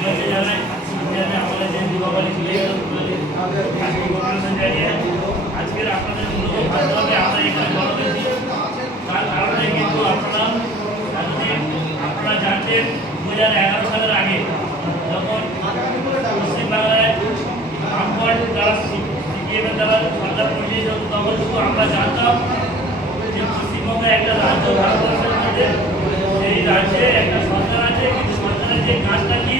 শুভেচ্ছা জানাই। আজকে আমাদের যে যুবকালী চলে গেল আজকের আপনাদের মূলত ভাবতে হবে আমরা এখানে বড় হয়েছি, তার কারণে কিন্তু আপনারা জানতেন 2011 সালের আগে যখন পশ্চিমবাংলায় আমফল দ্বারা সিপিএমের দ্বারা সরকার পরিচালিত হতো তখন শুধু আমরা জানতাম যে পশ্চিমবঙ্গে একটা রাজ্য ভারতবর্ষের মধ্যে সেই রাজ্যে একটা সরকার আছে, কিন্তু সরকারের যে কাজটা কি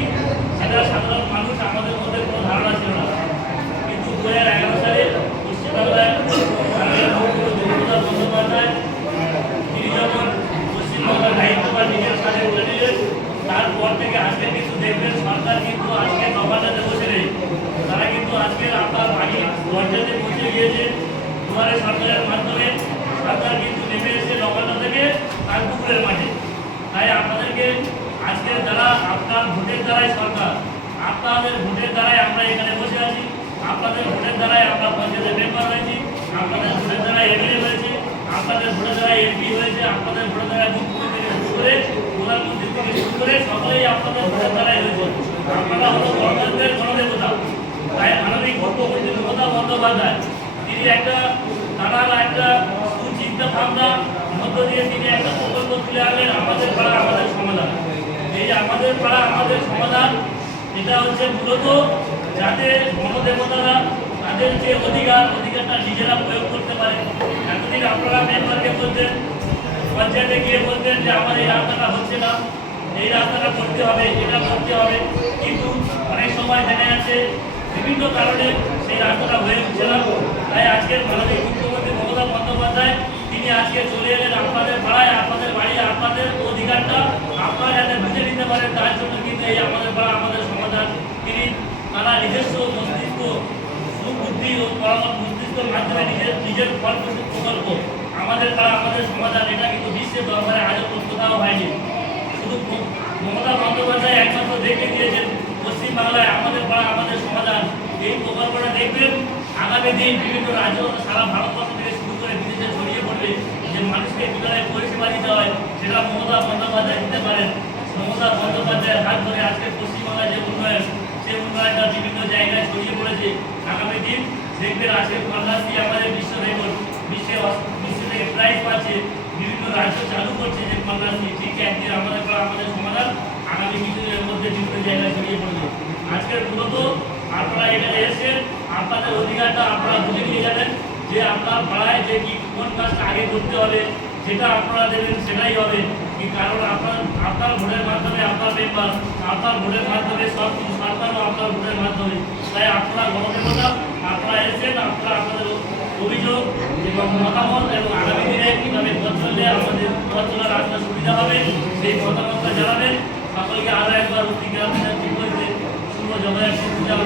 সেটা সাধারণ মানুষ আমাদের মধ্যে কোনো ধারণা ছিল না। কিন্তু 2011 সালে পশ্চিমবাংলায় মমতা বন্দ্যোপাধ্যায় তিনি যখন পশ্চিমবঙ্গের দায়িত্ব বা নিজের সাথে তুলে নিলেন, তারপর থেকে আজকে কিন্তু দেখবেন সরকার কিন্তু আজকে নবান্নতে বসে নেই, তারা কিন্তু আজকে আপনার বাড়ির দরজাতে পৌঁছে গিয়েছে। দুয়ারে সরকারের মাধ্যমে সরকার কিন্তু নেমে এসে নবান্ন থেকে কানপুকুরের মাঠে। তাই আপনাদেরকে আজকের যারা আপনার ভোটের দ্বারাই সরকার, আপনাদের ভোটের দ্বারাই আমরা এখানে বসে আছি, আপনাদের ভোটের দ্বারাই আমরা পঞ্চায়েতের মেম্বার হয়েছি, আপনাদের ভোটের দ্বারা এমএলএ হয়েছে, আপনাদের ভোটের দ্বারা এমপি হয়েছে, আপনাদের ভোটের দ্বারা মুখ্যমন্ত্রী থেকে শুরু করে প্রধানমন্ত্রী থেকে শুরু করে সকলেই আপনাদের ভোটের দ্বারাই হয়েছে। আপনারা হলো গণতন্ত্রের গণদেবতা। তাই মাননীয় মুখ্যমন্ত্রী মমতা বন্দ্যোপাধ্যায় তিনি তারা একটা সুচিন্তা ভাবনা মধ্য দিয়ে তিনি একটা প্রকল্প তুলে আনলেন, আমাদের পাড়া আমাদের সমাধান। এই আমাদের পাড়া আমাদের সমাধান এটা হচ্ছে মূলত যাতে গণদেবতারা তাদের যে অধিকারটা নিজেরা প্রয়োগ করতে পারে। এতদিন আপনারা মেম্বারকে বলতেন, পঞ্চায়েতে গিয়ে বলতেন যে আমার এই রাস্তাটা হচ্ছে না, এই রাস্তাটা করতে হবে, এটা করতে হবে, কিন্তু অনেক সময় দেখা যাচ্ছে বিভিন্ন কারণে সেই রাস্তাটা হয়ে উঠছে না। তাই আজকের মাননীয় মুখ্যমন্ত্রী মমতা বন্দ্যোপাধ্যায় তিনি আজকে চলে এলেন আপনাদের পাড়ায়, আপনাদের বাড়ি, আপনাদের অধিকারটা আপনারা যাতে বুঝে নিতে পারেন তার জন্য কিন্তু এই আমাদের পাড়া আমাদের সমাধান তিনি তারা নিজস্ব মস্তিষ্ক সুবুদ্ধি ও পরামর্শ মস্তিষ্কের মাধ্যমে নিজের ফলপ্রসূ প্রকল্প আমাদের পাড়া আমাদের সমাধান এটা কিন্তু বিশ্বের দরবারে আজও কোথাও হয়নি। শুধু মমতা বন্দ্যোপাধ্যায় একমাত্র দেখে দিয়েছেন পশ্চিমবাংলায় আমাদের পাড়া আমাদের সমাধান। এই প্রকল্পটা দেখবেন আগামী দিন বিভিন্ন রাজ্য সারা ভারতবর্ষ থেকে শুরু করে বিদেশে ছড়িয়ে পড়বে, যে মানুষকে কীভাবে পরিষেবা দিতে হয় সেটা মমতা বন্দ্যোপাধ্যায় দিতে পারেন। মমতা বন্দ্যোপাধ্যায়ের হাত ধরে আজকে পশ্চিমবাংলায় যে উন্নয়ন, সেই উন্নয়নটা বিভিন্ন জায়গায় ছড়িয়ে পড়েছে। আগামী দিন দেখবেন আজকে কন্যাশ্রী আমাদের বিশ্ব রেকর্ড, বিশ্ব থেকে প্রাইজ পাচ্ছে, বিভিন্ন রাজ্য চালু করছে যে কন্যাশ্রী। ঠিক একদিন আমাদের পাড়া আমাদের সমাধান আগামী কিছুদিনের মধ্যে বিভিন্ন জায়গায় ছড়িয়ে পড়বে। আজকের মূলত আপনারা এখানে এসেছেন, আপনাদের অধিকারটা আপনারা বুঝে নিয়ে যাবেন যে আপনার পাড়ায় যে কি কোন কাজটা আগে করতে হবে যেটা আপনারা দেবেন সেটাই হবে। কি কারণ আপনার ভোটের মাধ্যমে আপনার মেম্বার, আপনার ভোটের মাধ্যমে সব সরকারও আপনার ভোটের মাধ্যমে। তাই আপনারা গণদেবতা, আপনারা এসেছেন, আপনারা আপনাদের অভিযোগ এবং মতামত এবং আগামী দিনে কীভাবে পথ চললে আমাদের পথ চলার রাস্তা সুবিধা হবে সেই মতামতটা জানাবেন। সকলকে আরও একবার অতি গ্রামে শুভ জগন্নাথ পূজা